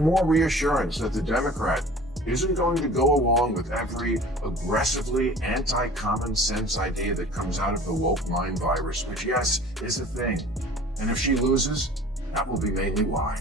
More reassurance that the Democrat isn't going to go along with every aggressively anti-common sense idea that comes out of the woke mind virus, which, yes, is a thing. And if she loses, that will be mainly why.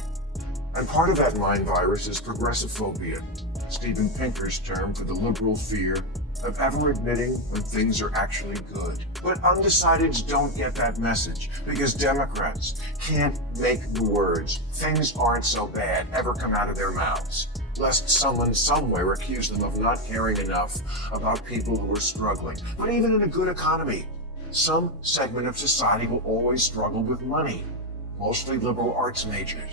And part of that mind virus is progressivephobia, Steven Pinker's term for the liberal fear of ever admitting when things are actually good. But undecideds don't get that message because Democrats can't make the words "things aren't so bad" ever come out of their mouths, lest someone somewhere accuse them of not caring enough about people who are struggling. But even in a good economy, some segment of society will always struggle with money, mostly liberal arts majors.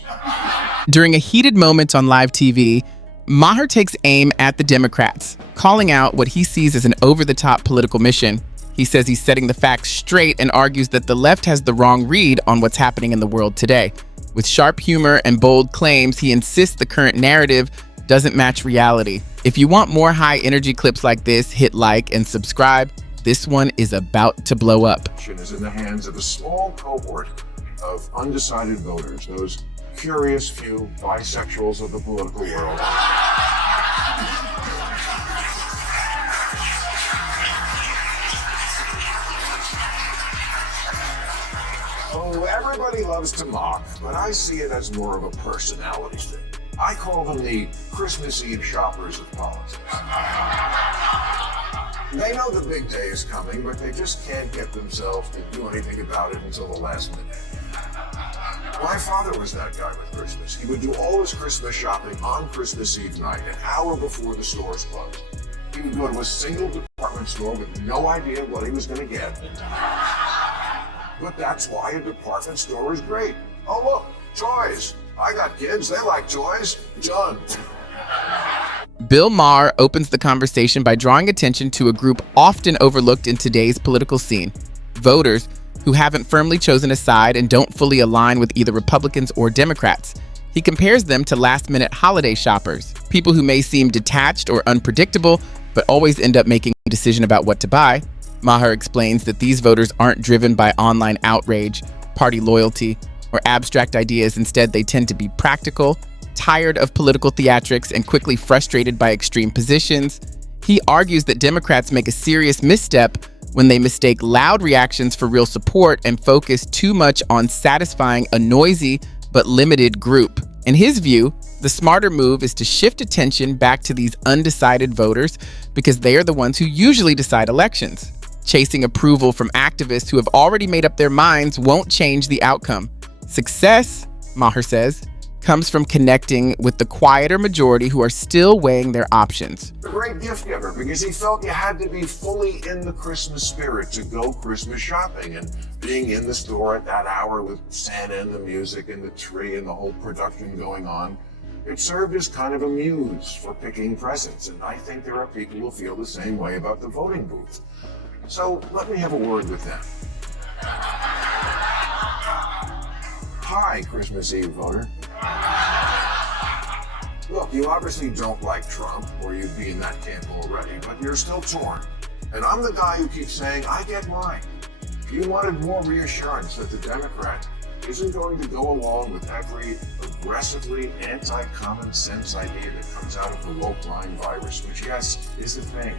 During a heated moment on live TV, Maher takes aim at the Democrats, calling out what he sees as an over-the-top political mission. He says he's setting the facts straight and argues that the left has the wrong read on what's happening in the world today. With sharp humor and bold claims, he insists the current narrative doesn't match reality. If you want more high-energy clips like this, hit like and subscribe. This one is about to blow up. Is in the hands of a small cohort of undecided voters, those curious few bisexuals of the political world. Oh, everybody loves to mock, but I see it as more of a personality thing. I call them the Christmas Eve shoppers of politics. They know the big day is coming, but they just can't get themselves to do anything about it until the last minute. My father was that guy with Christmas. He would do all his Christmas shopping on Christmas Eve night, an hour before the stores closed. He would go to a single department store with no idea what he was going to get. But that's why a department store is great. Oh, look, toys. I got kids, they like toys. Done. Bill Maher opens the conversation by drawing attention to a group often overlooked in today's political scene: voters who haven't firmly chosen a side and don't fully align with either Republicans or Democrats. He compares them to last-minute holiday shoppers, people who may seem detached or unpredictable, but always end up making a decision about what to buy. Maher explains that these voters aren't driven by online outrage, party loyalty, or abstract ideas. Instead, they tend to be practical, tired of political theatrics, and quickly frustrated by extreme positions. He argues that Democrats make a serious misstep when they mistake loud reactions for real support and focus too much on satisfying a noisy but limited group. In his view, the smarter move is to shift attention back to these undecided voters because they are the ones who usually decide elections. Chasing approval from activists who have already made up their minds won't change the outcome. Success, Maher says, comes from connecting with the quieter majority who are still weighing their options. A great gift giver because he felt you had to be fully in the Christmas spirit to go Christmas shopping, and being in the store at that hour with Santa and the music and the tree and the whole production going on, it served as kind of a muse for picking presents, and I think there are people who feel the same way about the voting booth. So let me have a word with them. Hi, Christmas Eve voter. Look, you obviously don't like Trump, or you'd be in that camp already, but you're still torn. And I'm the guy who keeps saying, I get mine. You wanted more reassurance that the Democrat isn't going to go along with every aggressively anti-common sense idea that comes out of the woke mind virus, which, yes, is a thing.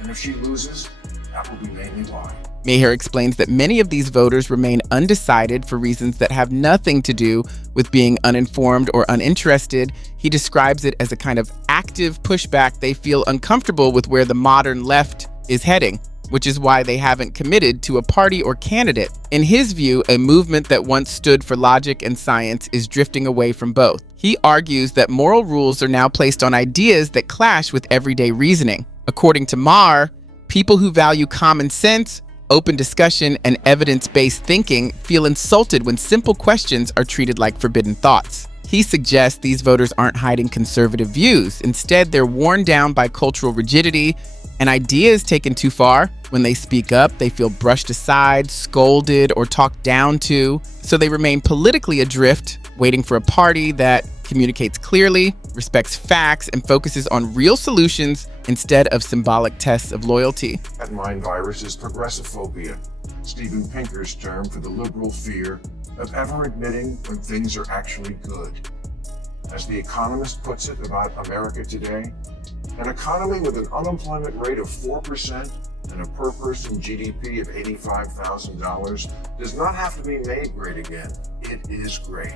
And if she loses, that will be mainly why. Maher explains that many of these voters remain undecided for reasons that have nothing to do with being uninformed or uninterested. He describes it as a kind of active pushback. They feel uncomfortable with where the modern left is heading, which is why they haven't committed to a party or candidate. In his view, a movement that once stood for logic and science is drifting away from both. He argues that moral rules are now placed on ideas that clash with everyday reasoning. According to Maher, people who value common sense, open discussion, and evidence-based thinking feel insulted when simple questions are treated like forbidden thoughts. He suggests these voters aren't hiding conservative views. Instead, they're worn down by cultural rigidity and ideas taken too far. When they speak up, they feel brushed aside, scolded, or talked down to. So they remain politically adrift, waiting for a party that communicates clearly, respects facts, and focuses on real solutions instead of symbolic tests of loyalty. That mind virus is progressivephobia, Steven Pinker's term for the liberal fear of ever admitting when things are actually good. As The Economist puts it about America today, an economy with an unemployment rate of 4% and a per-person GDP of $85,000 does not have to be made great again. It is great.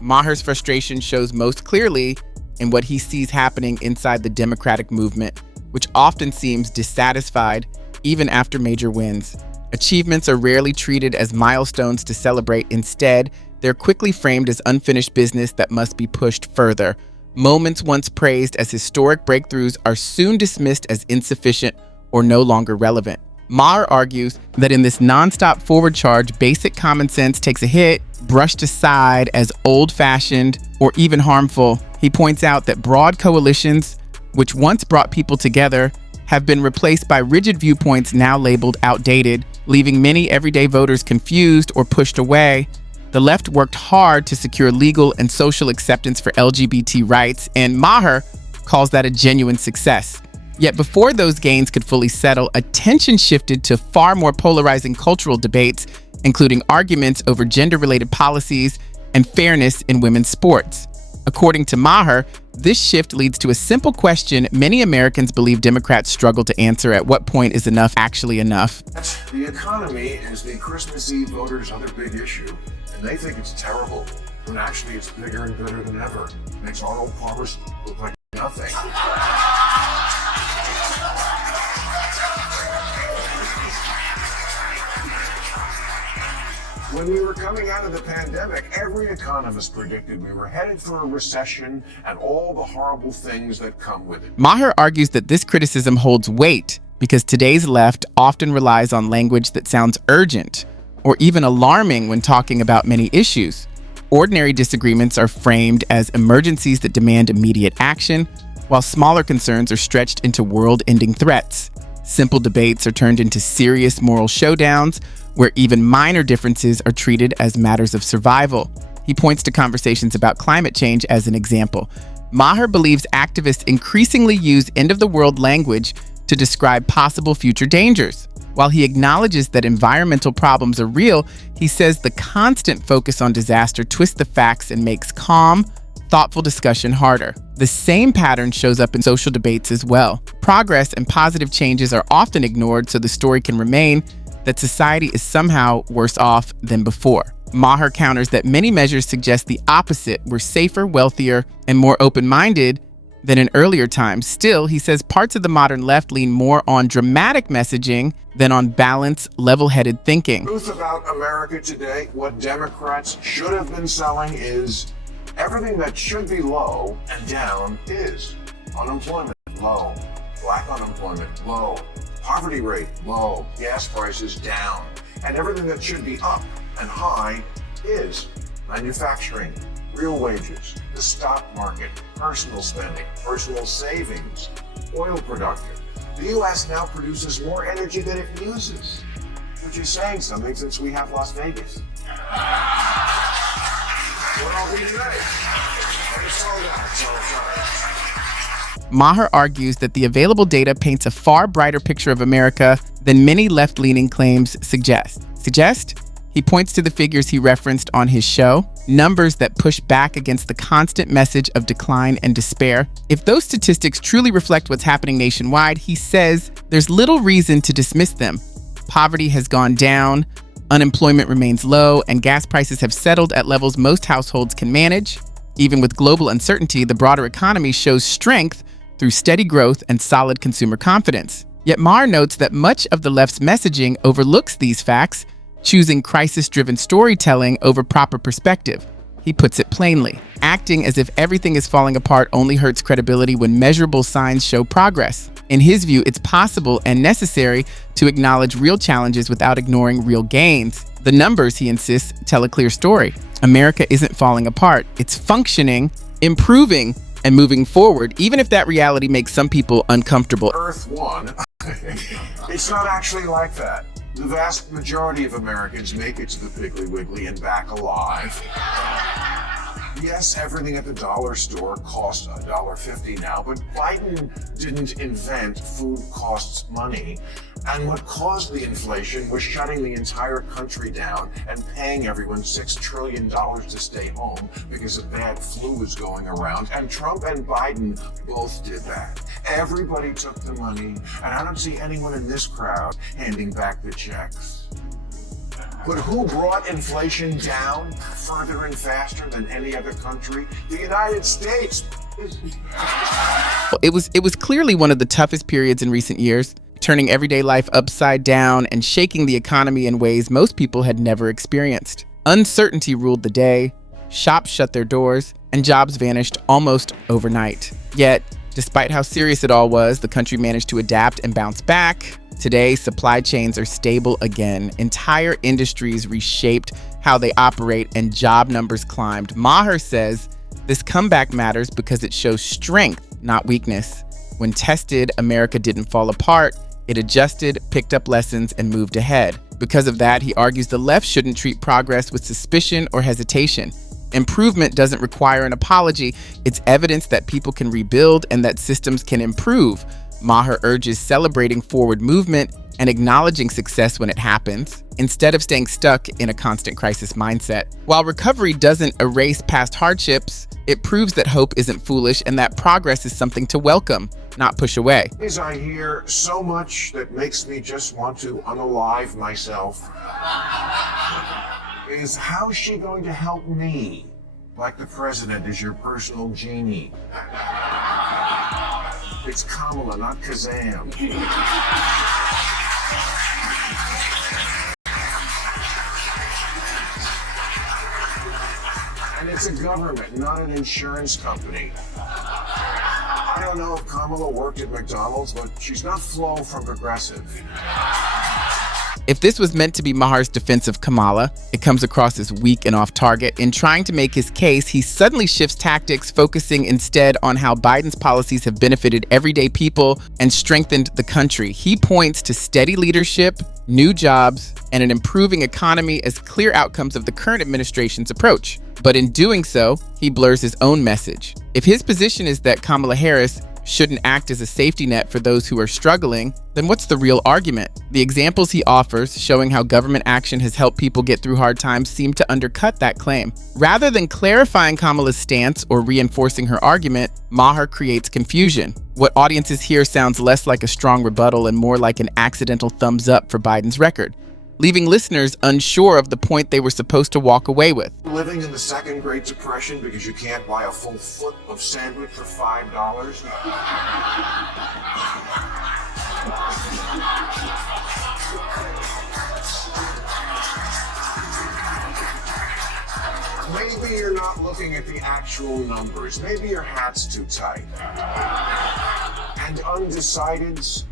Maher's frustration shows most clearly in what he sees happening inside the Democratic movement, which often seems dissatisfied even after major wins. Achievements are rarely treated as milestones to celebrate. Instead, they're quickly framed as unfinished business that must be pushed further. Moments once praised as historic breakthroughs are soon dismissed as insufficient or no longer relevant. Maher argues that in this nonstop forward charge, basic common sense takes a hit, brushed aside as old-fashioned or even harmful. He points out that broad coalitions, which once brought people together, have been replaced by rigid viewpoints now labeled outdated, leaving many everyday voters confused or pushed away. The left worked hard to secure legal and social acceptance for LGBT rights, and Maher calls that a genuine success. Yet before those gains could fully settle, attention shifted to far more polarizing cultural debates, including arguments over gender-related policies and fairness in women's sports. According to Maher, this shift leads to a simple question many Americans believe Democrats struggle to answer: at what point is enough actually enough? The economy is the Christmas Eve voters' other big issue, and they think it's terrible, when actually it's bigger and better than ever. It makes Arnold Palmer look like nothing. When we were coming out of the pandemic, every economist predicted we were headed for a recession and all the horrible things that come with it. Maher argues that this criticism holds weight because today's left often relies on language that sounds urgent or even alarming when talking about many issues. Ordinary disagreements are framed as emergencies that demand immediate action, while smaller concerns are stretched into world-ending threats. Simple debates are turned into serious moral showdowns, where even minor differences are treated as matters of survival. He points to conversations about climate change as an example. Maher believes activists increasingly use end-of-the-world language to describe possible future dangers. While he acknowledges that environmental problems are real, he says the constant focus on disaster twists the facts and makes calm, thoughtful discussion harder. The same pattern shows up in social debates as well. Progress and positive changes are often ignored so the story can remain that society is somehow worse off than before. Maher counters that many measures suggest the opposite: we're safer, wealthier, and more open-minded than in earlier times. Still, he says parts of the modern left lean more on dramatic messaging than on balanced, level-headed thinking. The truth about America today, what Democrats should have been selling is everything that should be low and down is. Unemployment, low. Black unemployment, low. Poverty rate, low. Gas prices, down. And everything that should be up and high is. Manufacturing, real wages, the stock market, personal spending, personal savings, oil production. The U.S. now produces more energy than it uses, which is saying something since we have Las Vegas. What are we today? Maher argues that the available data paints a far brighter picture of America than many left-leaning claims suggest. He points to the figures he referenced on his show, numbers that push back against the constant message of decline and despair. If those statistics truly reflect what's happening nationwide, he says there's little reason to dismiss them. Poverty has gone down, unemployment remains low, and gas prices have settled at levels most households can manage. Even with global uncertainty, the broader economy shows strength through steady growth and solid consumer confidence. Yet Maher notes that much of the left's messaging overlooks these facts, choosing crisis-driven storytelling over proper perspective. He puts it plainly: acting as if everything is falling apart only hurts credibility when measurable signs show progress. In his view, it's possible and necessary to acknowledge real challenges without ignoring real gains. The numbers, he insists, tell a clear story. America isn't falling apart. It's functioning, improving, and moving forward, even if that reality makes some people uncomfortable. Earth One. It's not actually like that. The vast majority of Americans make it to the Piggly Wiggly and back alive. Yes, everything at the dollar store costs $1.50 now, but Biden didn't invent food costs money. And what caused the inflation was shutting the entire country down and paying everyone $6 trillion to stay home because a bad flu was going around. And Trump and Biden both did that. Everybody took the money, and I don't see anyone in this crowd handing back the checks. But who brought inflation down further and faster than any other country? The United States. It was clearly one of the toughest periods in recent years, turning everyday life upside down and shaking the economy in ways most people had never experienced. Uncertainty ruled the day, shops shut their doors, and jobs vanished almost overnight. Yet, despite how serious it all was, the country managed to adapt and bounce back. Today, supply chains are stable again. Entire industries reshaped how they operate, and job numbers climbed. Maher says this comeback matters because it shows strength, not weakness. When tested, America didn't fall apart. It adjusted, picked up lessons, and moved ahead. Because of that, he argues the left shouldn't treat progress with suspicion or hesitation. Improvement doesn't require an apology. It's evidence that people can rebuild and that systems can improve. Maher urges celebrating forward movement and acknowledging success when it happens, instead of staying stuck in a constant crisis mindset. While recovery doesn't erase past hardships, it proves that hope isn't foolish and that progress is something to welcome, not push away. As I hear so much that makes me just want to unalive myself, is how's she going to help me? Like the president is your personal genie. It's Kamala, not Kazam. And it's a government, not an insurance company. I don't know if Kamala worked at McDonald's, but she's not Flo from Progressive. If this was meant to be Maher's defense of Kamala, it comes across as weak and off target. In trying to make his case, he suddenly shifts tactics, focusing instead on how Biden's policies have benefited everyday people and strengthened the country. He points to steady leadership, new jobs, and an improving economy as clear outcomes of the current administration's approach. But in doing so, he blurs his own message. If his position is that Kamala Harris shouldn't act as a safety net for those who are struggling, then what's the real argument? The examples he offers, showing how government action has helped people get through hard times, seem to undercut that claim. Rather than clarifying Kamala's stance or reinforcing her argument, Maher creates confusion. What audiences hear sounds less like a strong rebuttal and more like an accidental thumbs up for Biden's record, leaving listeners unsure of the point they were supposed to walk away with. Living in the second Great Depression because you can't buy a full foot of sandwich for $5? Maybe you're not looking at the actual numbers. Maybe your hat's too tight. And undecideds,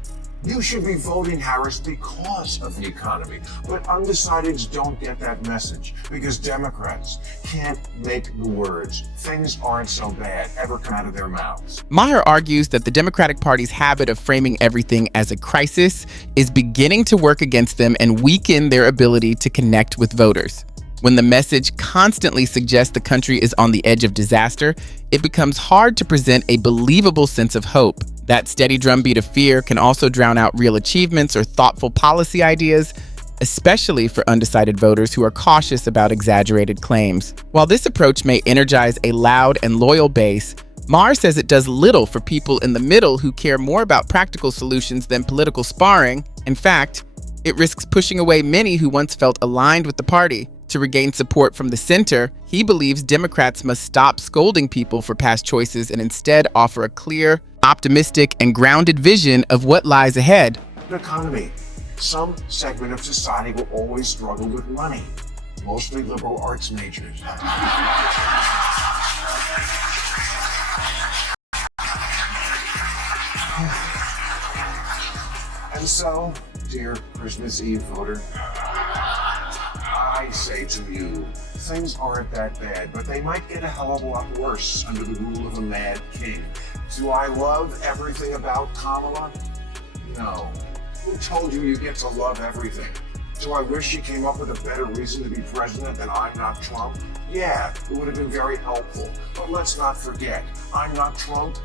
you should be voting Harris because of the economy. But undecideds don't get that message because Democrats can't make the words "things aren't so bad" ever come out of their mouths. Maher argues that the Democratic Party's habit of framing everything as a crisis is beginning to work against them and weaken their ability to connect with voters. When the message constantly suggests the country is on the edge of disaster, it becomes hard to present a believable sense of hope. That steady drumbeat of fear can also drown out real achievements or thoughtful policy ideas, especially for undecided voters who are cautious about exaggerated claims. While this approach may energize a loud and loyal base, Maher says it does little for people in the middle who care more about practical solutions than political sparring. In fact, it risks pushing away many who once felt aligned with the party. To regain support from the center, he believes Democrats must stop scolding people for past choices and instead offer a clear, optimistic, and grounded vision of what lies ahead. The economy. Some segment of society will always struggle with money, mostly liberal arts majors. And so, dear Christmas Eve voter, I say to you, things aren't that bad, but they might get a hell of a lot worse under the rule of a mad king. Do I love everything about Kamala? No. Who told you you get to love everything? Do I wish she came up with a better reason to be president than I'm not Trump? Yeah, it would have been very helpful. But let's not forget, I'm not Trump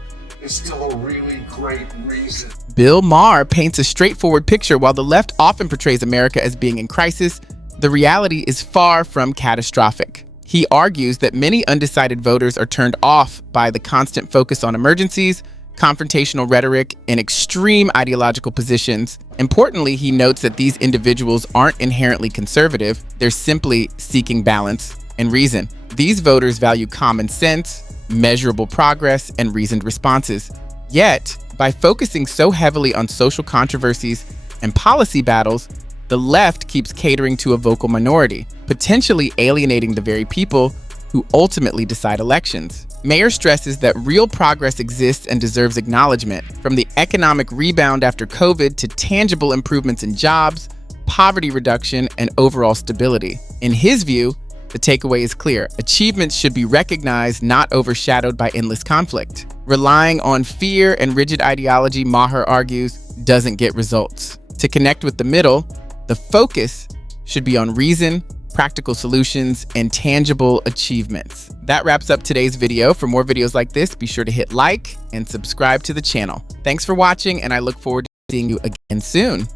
is still a really great reason. Bill Maher paints a straightforward picture. While the left often portrays America as being in crisis, the reality is far from catastrophic. He argues that many undecided voters are turned off by the constant focus on emergencies, confrontational rhetoric, and extreme ideological positions. Importantly, he notes that these individuals aren't inherently conservative, they're simply seeking balance and reason. These voters value common sense, measurable progress, and reasoned responses. Yet, by focusing so heavily on social controversies and policy battles, the left keeps catering to a vocal minority, potentially alienating the very people who ultimately decide elections. Maher stresses that real progress exists and deserves acknowledgement, from the economic rebound after COVID to tangible improvements in jobs, poverty reduction, and overall stability. In his view, the takeaway is clear. Achievements should be recognized, not overshadowed by endless conflict. Relying on fear and rigid ideology, Maher argues, doesn't get results. To connect with the middle, the focus should be on reason, practical solutions, and tangible achievements. That wraps up today's video. For more videos like this, be sure to hit like and subscribe to the channel. Thanks for watching, and I look forward to seeing you again soon.